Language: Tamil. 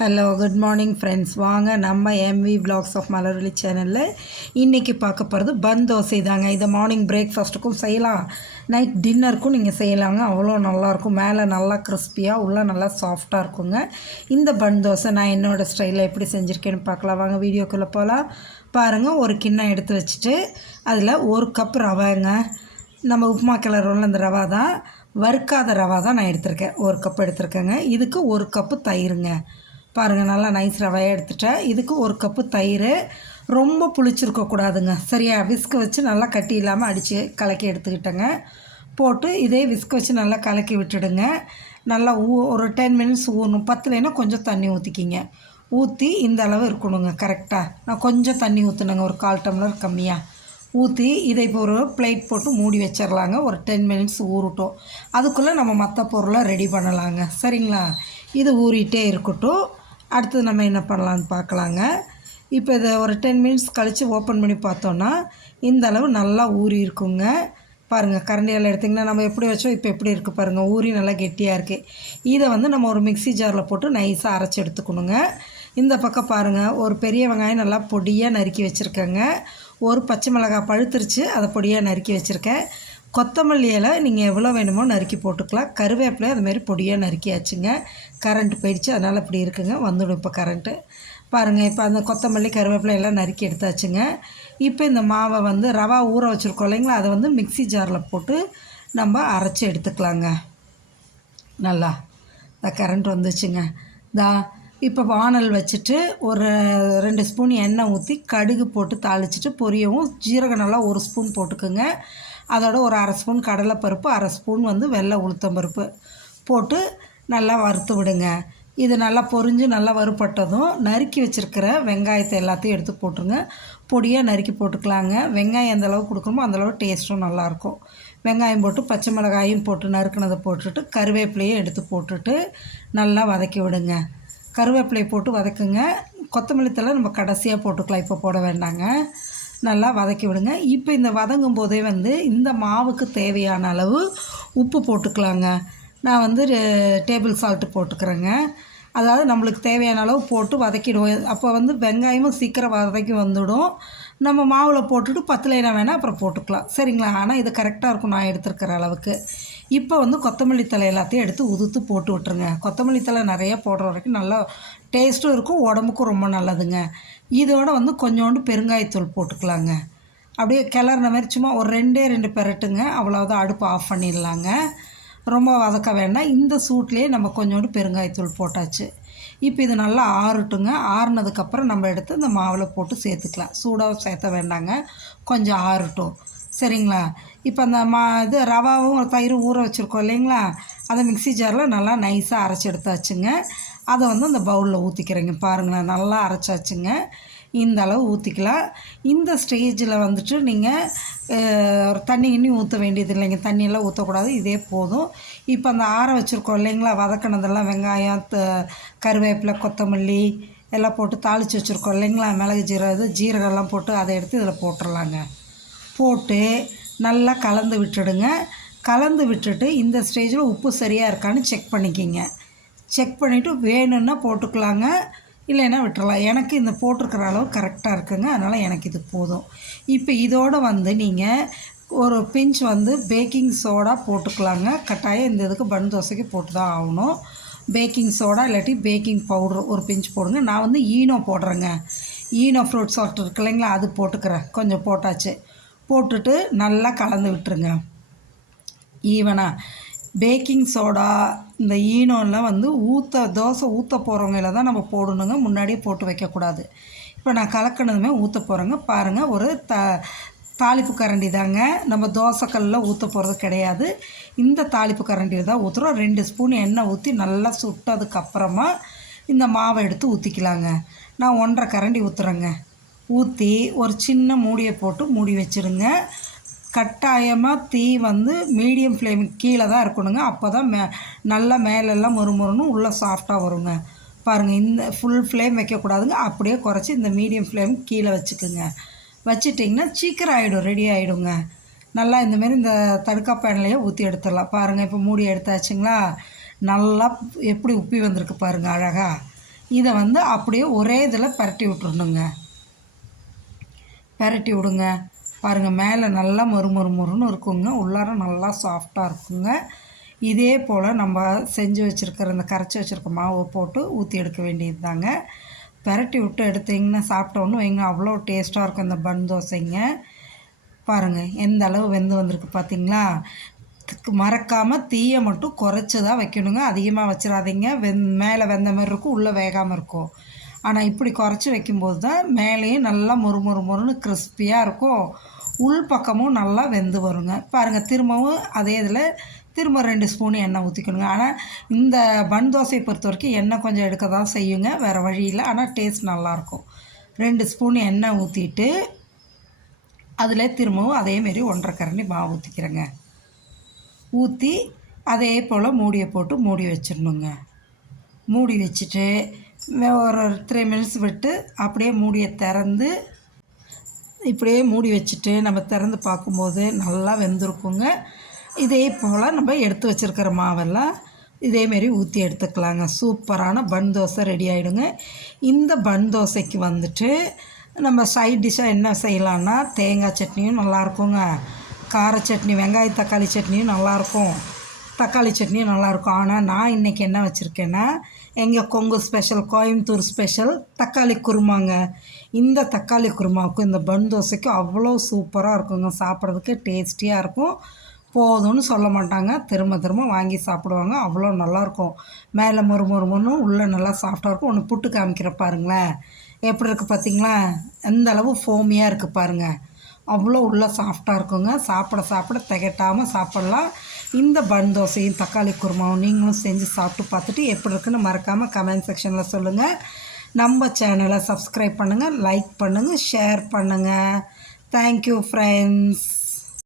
ஹலோ குட் மார்னிங் ஃப்ரெண்ட்ஸ் வாங்க நம்ம எம்வி விலாக்ஸ் ஆஃப் மலர்வழி சேனலில் இன்றைக்கி பார்க்க போகிறது பன் தோசை தாங்க இதை மார்னிங் பிரேக்ஃபாஸ்ட்டுக்கும் செய்யலாம். நைட் டின்னருக்கும் நீங்கள் செய்யலாங்க. அவ்வளோ நல்லாயிருக்கும். மேலே நல்லா கிறிஸ்பியாக உள்ளே நல்லா சாஃப்டாக இருக்குங்க. இந்த பன் தோசை நான் என்னோடய ஸ்டைலில் எப்படி செஞ்சுருக்கேன்னு பார்க்கலாம். வாங்க வீடியோக்குள்ளே போகலாம். பாருங்கள் ஒரு கிண்ணம் எடுத்து வச்சுட்டு அதில் ஒரு கப் ரவைங்க. நம்ம உப்புமா கிளறோம்ல அந்த ரவா தான். வறுக்காத ரவா தான் நான் எடுத்திருக்கேன். ஒரு கப் எடுத்திருக்கேங்க. இதுக்கு ஒரு கப்பு தயிருங்க. பாருங்கள் நல்லா நைஸ் ரவையாக எடுத்துட்டேன். இதுக்கு ஒரு கப்பு தயிர். ரொம்ப புளிச்சிருக்கக்கூடாதுங்க சரியா? விஸ்க் வச்சு நல்லா கட்டி இல்லாமல் அடித்து கலக்கி எடுத்துக்கிட்டேங்க. போட்டு இதே விஸ்க் வச்சு நல்லா கலக்கி விட்டுடுங்க. நல்லா ஊ ஒரு டென் மினிட்ஸ் ஊறணும். பத்துலேனா கொஞ்சம் தண்ணி ஊற்றிக்கிங்க ஊற்றி இந்த அளவு இருக்கணுங்க கரெக்டாக நான் கொஞ்சம் தண்ணி ஊற்றுனேங்க ஒரு கால் டம்ளர் கம்மியாக ஊற்றி இதை இப்போ ஒரு பிளேட் போட்டு மூடி வச்சிடலாங்க ஒரு டென் மினிட்ஸ் ஊறட்டும். அதுக்குள்ளே நம்ம மற்ற பொருளை ரெடி பண்ணலாங்க. சரிங்களா? இது ஊறிட்டே இருக்கட்டும். அடுத்தது நம்ம என்ன பண்ணலான்னு பார்க்கலாங்க. இப்போ இதை ஒரு டென் மினிட்ஸ் கழித்து ஓப்பன் பண்ணி பார்த்தோன்னா இந்த அளவு நல்லா ஊறி இருக்குங்க. பாருங்கள் கரண்டியால் எடுத்திங்கன்னா நம்ம எப்படி வச்சோம் இப்போ எப்படி இருக்குது பாருங்கள் ஊறி நல்லா கெட்டியாக இருக்குது இதை வந்து நம்ம ஒரு மிக்ஸி ஜாரில் போட்டு நைஸாக அரைச்சி எடுத்துக்கணுங்க. இந்த பக்கம் பாருங்கள் ஒரு பெரிய வெங்காயம் நல்லா பொடியாக நறுக்கி வச்சுருக்கேங்க. ஒரு பச்சை மிளகாய் பழுத்துருச்சு அதை பொடியாக நறுக்கி வச்சுருக்கேன். கொத்தமல்லி இலை நீங்கள் எவ்வளோ வேணுமோ நறுக்கி போட்டுக்கலாம். கருவேப்பிலை அதுமாரி பொடியாக நறுக்கியாச்சுங்க. கரண்ட் போயிடுச்சு அதனால் இப்படி இருக்குங்க. வந்துடும் இப்போ கரண்ட்டு பாருங்கள் இப்போ அந்த கொத்தமல்லி கருவேப்பிலை எல்லாம் நறுக்கி எடுத்தாச்சுங்க. இப்போ இந்த மாவை வந்து ரவா ஊற வச்சுருக்கோம் இல்லைங்களா அதை வந்து மிக்ஸி ஜாரில் போட்டு நம்ம அரைச்சி எடுத்துக்கலாங்க. நல்லா இந்த கரண்ட் வந்துச்சுங்க. தா இப்போ வானல் வச்சுட்டு ஒரு ரெண்டு ஸ்பூன் எண்ணெய் ஊற்றி கடுகு போட்டு தாளிச்சிட்டு பொரியவும் ஜீரகம் நல்லா ஒரு ஸ்பூன் போட்டுக்கோங்க. அதோட ஒரு அரை ஸ்பூன் கடலைப்பருப்பு அரை ஸ்பூன் வந்து வெள்ளை உளுத்தம்பருப்பு போட்டு நல்லா வறுத்து விடுங்க. இது நல்லா பொரிஞ்சு நல்லா வறுபட்டதும் நறுக்கி வச்சுருக்கிற வெங்காயத்தை எல்லாத்தையும் எடுத்து போட்டுருங்க. பொடியாக நறுக்கி போட்டுக்கலாங்க. வெங்காயம் எந்த அளவு கொடுக்குறோமோ அந்தளவு டேஸ்ட்டும் நல்லாயிருக்கும். வெங்காயம் போட்டு பச்சை மிளகாயும் போட்டு நறுக்கினதை போட்டுட்டு கருவேப்பிலையும் எடுத்து போட்டுட்டு நல்லா வதக்கி விடுங்க. கருவேப்பிலையை போட்டு வதக்குங்க. கொத்தமல்லி தழை நம்ம கடைசியாக போட்டுக்கலாம். இப்போ போட வேண்டாங்க. நல்லா வதக்கி விடுங்க. இப்போ இந்த வதங்கும் போதே வந்து இந்த மாவுக்கு தேவையான அளவு உப்பு போட்டுக்கலாங்க. நான் வந்து டேபிள் சால்ட்டு போட்டுக்கிறேங்க. அதாவது நம்மளுக்கு தேவையான அளவு போட்டு வதக்கிடுவோம். அப்போ வந்து வெங்காயமும் சீக்கிரம் வதக்கி வந்துடும். நம்ம மாவில் போட்டுட்டு பத்துலைனா வேணால் அப்புறம் போட்டுக்கலாம். சரிங்களா? ஆனால் இது கரெக்டாக இருக்கும். நான் எடுத்துருக்கிற அளவுக்கு. இப்போ வந்து கொத்தமல்லி தழை எல்லாத்தையும் எடுத்து உதுத்து போட்டு விட்டுருங்க. கொத்தமல்லி தழை நிறைய போடுற வரைக்கும் நல்லா டேஸ்ட்டும் இருக்கும் உடம்புக்கும் ரொம்ப நல்லதுங்க. இதோட வந்து கொஞ்சோண்டு பெருங்காயத்தூள் போட்டுக்கலாங்க. அப்படியே கிளறின மாதிரி சும்மா ஒரு ரெண்டே ரெண்டு பெரட்டுங்க. அவ்வளோதான் அடுப்பு ஆஃப் பண்ணிடலாங்க. ரொம்ப வதக்க வேண்டாம். இந்த சூட்லேயே நம்ம கொஞ்சோண்டு பெருங்காயத்தூள் போட்டாச்சு. இப்போ இது நல்லா ஆறட்டுங்க. ஆறுனதுக்கப்புறம் நம்ம எடுத்து இந்த மாவில் போட்டு சேர்த்துக்கலாம். சூடாக சேர்த்த வேண்டாங்க. கொஞ்சம் ஆறட்டும். சரிங்களா? இப்போ அந்த மா இது ரவாவும் தயிரும் ஊற வச்சுருக்கோம் இல்லைங்களா? அதை மிக்ஸி ஜாரில் நல்லா நைஸாக அரைச்சி எடுத்தாச்சுங்க. அதை வந்து அந்த பவுலில் ஊற்றிக்கிறேங்க பாருங்களேன் நல்லா அரைச்சாச்சுங்க. இந்த அளவு ஊற்றிக்கலாம் இந்த ஸ்டேஜில் வந்துட்டு நீங்கள் தண்ணி கிண்ணி ஊற்ற வேண்டியது இல்லைங்க. தண்ணியெல்லாம் ஊற்றக்கூடாது இதே போதும். இப்போ அந்த ஆற வச்சுருக்கோம் இல்லைங்களா? வதக்கினதெல்லாம் வெங்காயம் த- கருவேப்பிலை கொத்தமல்லி எல்லாம் போட்டு தாளித்து வச்சுருக்கோம் இல்லைங்களா? மிளகு ஜீரகம் இது ஜீரகம்லாம் போட்டு அதை எடுத்து இதில் போட்டுடலாங்க போட்டு நல்லா கலந்து விட்டுடுங்க. கலந்து விட்டுட்டு இந்த ஸ்டேஜில் உப்பு சரியாக இருக்கான்னு செக் பண்ணிக்கிங்க. செக் பண்ணிவிட்டு வேணும்னா போட்டுக்கலாங்க. இல்லைன்னா விட்டுறலாம். எனக்கு இந்த போட்டிருக்கிற அளவு கரெக்டாக இருக்குங்க. அதனால் எனக்கு இது போதும். இப்போ இதோட வந்து நீங்கள் ஒரு பிஞ்ச் வந்து பேக்கிங் சோடா போட்டுக்கலாங்க. கட்டாயம் இந்த இதுக்கு பன் தோசைக்கு போட்டு தான் ஆகணும். பேக்கிங் சோடா இல்லாட்டி பேக்கிங் பவுடர் ஒரு பிஞ்ச் போடுங்க. நான் வந்து ஈனோ போடுறேங்க. ஈனோ ஃப்ரூட் சால்ட் இருக்கு இல்லைங்களா அது போட்டுக்கிறேன். கொஞ்சம் போட்டாச்சு. போட்டுட்டு நல்லா கலந்து விட்டுருங்க. ஈவனாக பேக்கிங் சோடா இந்த ஈனோலாம் வந்து ஊற்ற தோசை ஊற்ற போகிறவங்கள தான் நம்ம போடணுங்க. முன்னாடியே போட்டு வைக்கக்கூடாது. இப்போ நான் கலக்கினதுமே ஊற்ற போகிறேங்க பாருங்கள் ஒரு த தாளிப்பு கரண்டி தாங்க. நம்ம தோசைக்கல்லில் ஊற்ற போகிறது கிடையாது. இந்த தாளிப்பு கரண்டியில் தான் ஊற்றுறோம் ரெண்டு ஸ்பூன் எண்ணெய் ஊற்றி நல்லா சுட்டதுக்கப்புறமா இந்த மாவை எடுத்து ஊற்றிக்கலாங்க நான் ஒன்றரை கரண்டி ஊற்றுறேங்க ஊற்றி ஒரு சின்ன மூடியை போட்டு மூடி வச்சுருங்க. கட்டாயமாக தீ வந்து மீடியம் ஃப்ளேமுக்கு கீழே தான் இருக்கணுங்க. அப்போ தான் மே நல்லா மேலெல்லாம் முறுமுறுன்னு உள்ளே சாஃப்டாக வருங்க. பாருங்கள் இந்த ஃபுல் ஃப்ளேம் வைக்கக்கூடாதுங்க. அப்படியே குறைச்சி இந்த மீடியம் ஃப்ளேம் கீழே வச்சுக்குங்க. வச்சிட்டிங்கன்னா சீக்கிரம் ஆகிடும் ரெடி ஆகிடுங்க நல்லா இந்தமாரி இந்த தடுக்கா பேனலையே ஊற்றி எடுத்துடலாம். பாருங்கள் இப்போ மூடி எடுத்தாச்சுங்களா? நல்லா எப்படி உப்பி வந்திருக்கு பாருங்கள் அழகாக இதை வந்து அப்படியே ஒரே இதில் பரட்டி விட்டுருணுங்க பரட்டி விடுங்க. பாருங்கள் மேலே நல்லா மொறு மொறு மொறுன்னு இருக்குங்க. உள்ளார நல்லா சாஃப்டாக இருக்குங்க. இதே போல் நம்ம செஞ்சு வச்சுருக்கிற இந்த கரைச்சி வச்சுருக்க மாவை போட்டு ஊற்றி எடுக்க வேண்டியது தாங்க பரட்டி விட்டு எடுத்தீங்கன்னா சாப்பிட்டோன்னு வைங்க அவ்வளோ டேஸ்ட்டாக இருக்கும் இந்த பன் தோசைங்க. பாருங்கள் எந்த அளவு வெந்து வந்திருக்கு பார்த்தீங்களா மறக்காமல் தீயை மட்டும் குறைச்சி தான் வைக்கணுங்க. அதிகமாக வச்சிடாதீங்க வெந் மேலே வெந்த மாதிரி இருக்கும் உள்ளே வேகாமல் இருக்கும். ஆனால் இப்படி குறைச்சி வைக்கும்போது தான் மேலேயும் நல்லா மொறு மொறு மொறுன்னு கிறிஸ்பியாக இருக்கும். உள் பக்கமும் நல்லா வெந்து வருங்க. பாருங்கள் திரும்பவும் அதே இதில் திரும்ப ரெண்டு ஸ்பூன் எண்ணெய் ஊற்றிக்கணுங்க ஆனால் இந்த பன் தோசையை பொறுத்த வரைக்கும் எண்ணெய் கொஞ்சம் எடுக்க தான் செய்யுங்க. வேறு வழியில் ஆனால் டேஸ்ட் நல்லாயிருக்கும். ரெண்டு ஸ்பூன் எண்ணெய் ஊற்றிட்டு அதில் திரும்பவும் அதேமாரி ஒன்றரை கரண்டி மாவு ஊற்றிக்கிறேங்க ஊற்றி அதே போல் மூடியை போட்டு மூடி வச்சிடணுங்க. மூடி வச்சுட்டு ஒரு த்ரீ மினிட்ஸ் விட்டு அப்படியே மூடியை திறந்து இப்படியே மூடி வச்சுட்டு நம்ம திறந்து பார்க்கும்போது நல்லா வெந்திருக்குங்க. இதே போல் நம்ம எடுத்து வச்சுருக்கிற மாவெல்லாம் இதேமாரி ஊற்றி எடுத்துக்கலாங்க. சூப்பரான பன் தோசை ரெடி ஆகிடுங்க இந்த பன் தோசைக்கு வந்துட்டு நம்ம சைட் டிஷ்ஷாக என்ன செய்யலான்னா தேங்காய் சட்னியும் நல்லாயிருக்குங்க கார சட்னி வெங்காய தக்காளி சட்னியும் நல்லாயிருக்கும் தக்காளி சட்னியும் நல்லாயிருக்கும். ஆனால் நான் இன்றைக்கி என்ன வச்சுருக்கேன்னா எங்கள் கொங்கு ஸ்பெஷல் கோயம்புத்தூர் ஸ்பெஷல் தக்காளி குருமாங்க. இந்த தக்காளி குருமாவுக்கும் இந்த பன் தோசைக்கும் அவ்வளோ சூப்பராக இருக்குங்க. சாப்பிட்றதுக்கு டேஸ்டியாக இருக்கும். போதும்னு சொல்ல மாட்டாங்க. திரும்ப திரும்ப வாங்கி சாப்பிடுவாங்க. அவ்வளோ நல்லாயிருக்கும். மேலே மொறு மொறு மொறுன்னு உள்ளே நல்லா சாஃப்டாக இருக்கும். ஒன்று புட்டு காமிக்கிற பாருங்களேன். எப்படி இருக்குது பார்த்தீங்களா? எந்த அளவு ஃபோமியாக இருக்குது பாருங்கள் அவ்வளோ உள்ளே சாஃப்டாக இருக்குங்க. சாப்பிட சாப்பிட திகட்டாமல் சாப்பிட்லாம். இந்த பன் தோசையும் தக்காளி குருமாவும் நீங்களும் செஞ்சு சாப்பிட்டு பார்த்துட்டு எப்படி இருக்குன்னு மறக்காமல் கமெண்ட் செக்ஷனில் சொல்லுங்கள் நம்ம சேனலை சப்ஸ்கிரைப் பண்ணுங்கள் லைக் பண்ணுங்கள் ஷேர் பண்ணுங்கள் தேங்க்யூ ஃப்ரெண்ட்ஸ்